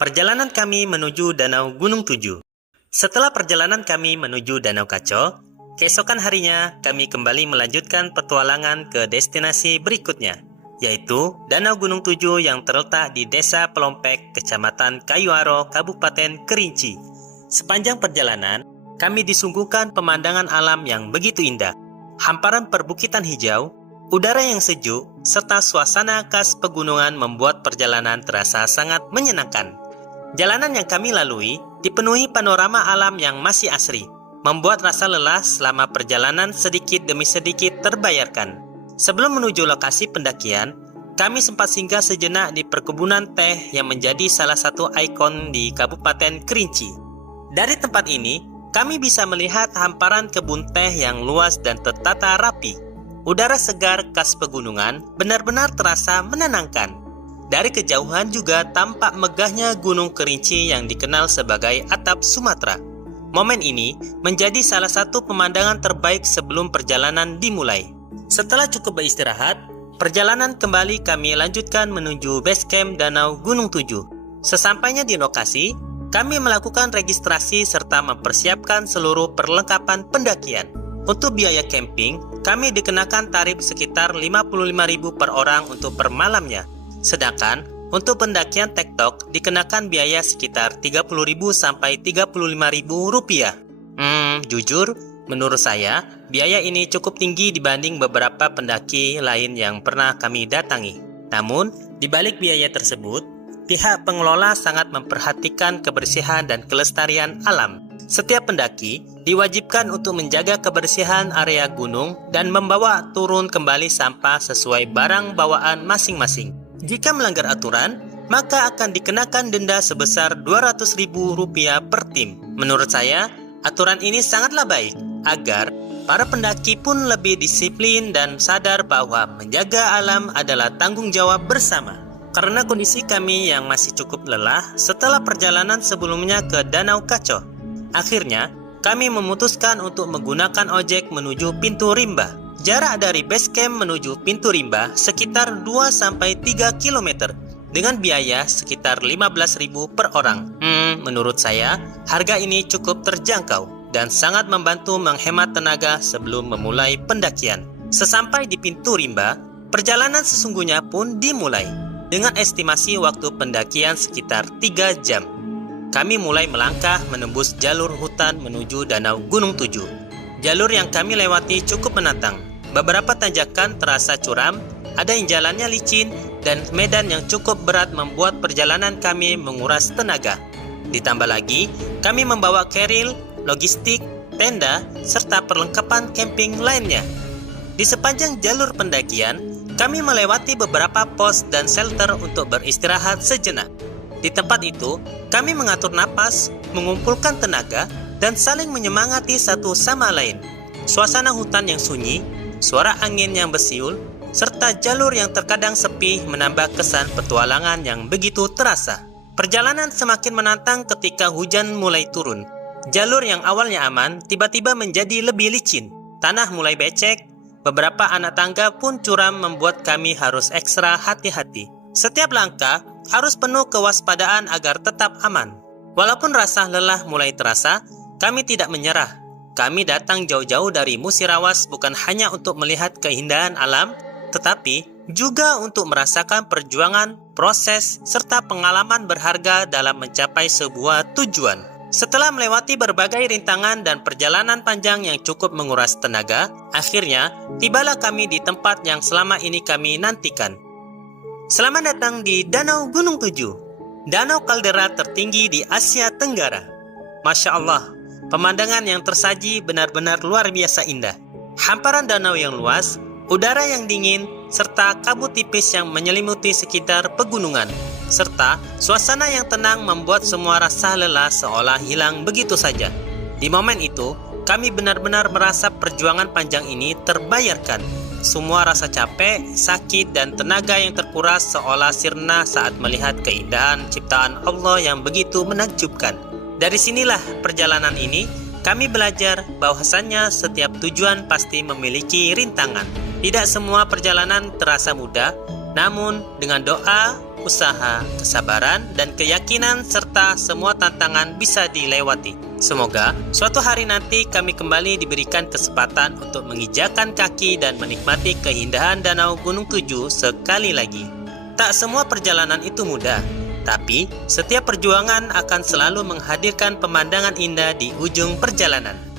Perjalanan kami menuju Danau Gunung Tujuh. Setelah perjalanan kami menuju Danau Kaco, keesokan harinya kami kembali melanjutkan petualangan ke destinasi berikutnya, yaitu Danau Gunung Tujuh yang terletak di Desa Pelompek, Kecamatan Kayuaro, Kabupaten Kerinci. Sepanjang perjalanan, kami disuguhkan pemandangan alam yang begitu indah, hamparan perbukitan hijau, udara yang sejuk, serta suasana khas pegunungan membuat perjalanan terasa sangat menyenangkan. Jalanan yang kami lalui dipenuhi panorama alam yang masih asri, membuat rasa lelah selama perjalanan sedikit demi sedikit terbayarkan. Sebelum menuju lokasi pendakian, kami sempat singgah sejenak di perkebunan teh yang menjadi salah satu ikon di Kabupaten Kerinci. Dari tempat ini, kami bisa melihat hamparan kebun teh yang luas dan tertata rapi. Udara segar khas pegunungan benar-benar terasa menenangkan. Dari kejauhan juga tampak megahnya Gunung Kerinci yang dikenal sebagai atap Sumatera. Momen ini menjadi salah satu pemandangan terbaik sebelum perjalanan dimulai. Setelah cukup beristirahat, perjalanan kembali kami lanjutkan menuju base camp Danau Gunung Tujuh. Sesampainya di lokasi, kami melakukan registrasi serta mempersiapkan seluruh perlengkapan pendakian. Untuk biaya camping, kami dikenakan tarif sekitar Rp55.000 per orang untuk per malamnya. Sedangkan untuk pendakian tektok dikenakan biaya sekitar Rp30.000 sampai Rp35.000. Jujur, menurut saya, biaya ini cukup tinggi dibanding beberapa pendaki lain yang pernah kami datangi. Namun, di balik biaya tersebut, pihak pengelola sangat memperhatikan kebersihan dan kelestarian alam. Setiap pendaki diwajibkan untuk menjaga kebersihan area gunung dan membawa turun kembali sampah sesuai barang bawaan masing-masing. Jika melanggar aturan, maka akan dikenakan denda sebesar Rp200.000 per tim. Menurut saya, aturan ini sangatlah baik agar para pendaki pun lebih disiplin dan sadar bahwa menjaga alam adalah tanggung jawab bersama. Karena kondisi kami yang masih cukup lelah setelah perjalanan sebelumnya ke Danau Kaco, akhirnya kami memutuskan untuk menggunakan ojek menuju Pintu Rimba. Jarak dari base camp menuju Pintu Rimba sekitar 2-3 km dengan biaya sekitar Rp15.000 per orang. Menurut saya, harga ini cukup terjangkau dan sangat membantu menghemat tenaga sebelum memulai pendakian. Sesampai di Pintu Rimba, perjalanan sesungguhnya pun dimulai dengan estimasi waktu pendakian sekitar 3 jam. Kami mulai melangkah menembus jalur hutan menuju Danau Gunung Tujuh. Jalur yang kami lewati cukup menantang. Beberapa tanjakan terasa curam, ada yang jalannya licin, dan medan yang cukup berat membuat perjalanan kami menguras tenaga. Ditambah lagi, kami membawa keril, logistik, tenda, serta perlengkapan camping lainnya. Di sepanjang jalur pendakian, kami melewati beberapa pos dan shelter untuk beristirahat sejenak. Di tempat itu, kami mengatur napas, mengumpulkan tenaga, dan saling menyemangati satu sama lain. Suasana hutan yang sunyi, suara angin yang bersiul, serta jalur yang terkadang sepi menambah kesan petualangan yang begitu terasa. Perjalanan semakin menantang ketika hujan mulai turun. Jalur yang awalnya aman tiba-tiba menjadi lebih licin. Tanah mulai becek, beberapa anak tangga pun curam membuat kami harus ekstra hati-hati. Setiap langkah harus penuh kewaspadaan agar tetap aman. Walaupun rasa lelah mulai terasa, kami tidak menyerah. Kami datang jauh-jauh dari Musirawas bukan hanya untuk melihat keindahan alam, tetapi juga untuk merasakan perjuangan, proses, serta pengalaman berharga dalam mencapai sebuah tujuan. Setelah melewati berbagai rintangan dan perjalanan panjang yang cukup menguras tenaga, akhirnya tibalah kami di tempat yang selama ini kami nantikan. Selamat datang di Danau Gunung Tujuh, danau kaldera tertinggi di Asia Tenggara. Masya Allah, pemandangan yang tersaji benar-benar luar biasa indah. Hamparan danau yang luas, udara yang dingin, serta kabut tipis yang menyelimuti sekitar pegunungan, serta suasana yang tenang membuat semua rasa lelah seolah hilang begitu saja. Di momen itu, kami benar-benar merasa perjuangan panjang ini terbayarkan. Semua rasa capek, sakit, dan tenaga yang terkuras seolah sirna saat melihat keindahan ciptaan Allah yang begitu menakjubkan. Dari sinilah perjalanan ini, kami belajar bahwasannya setiap tujuan pasti memiliki rintangan. Tidak semua perjalanan terasa mudah, Namun, dengan doa, usaha, kesabaran, dan keyakinan serta semua tantangan bisa dilewati. Semoga suatu hari nanti kami kembali diberikan kesempatan untuk menginjakan kaki dan menikmati keindahan Danau Gunung Tuju sekali lagi. Tak semua perjalanan itu mudah, tapi setiap perjuangan akan selalu menghadirkan pemandangan indah di ujung perjalanan.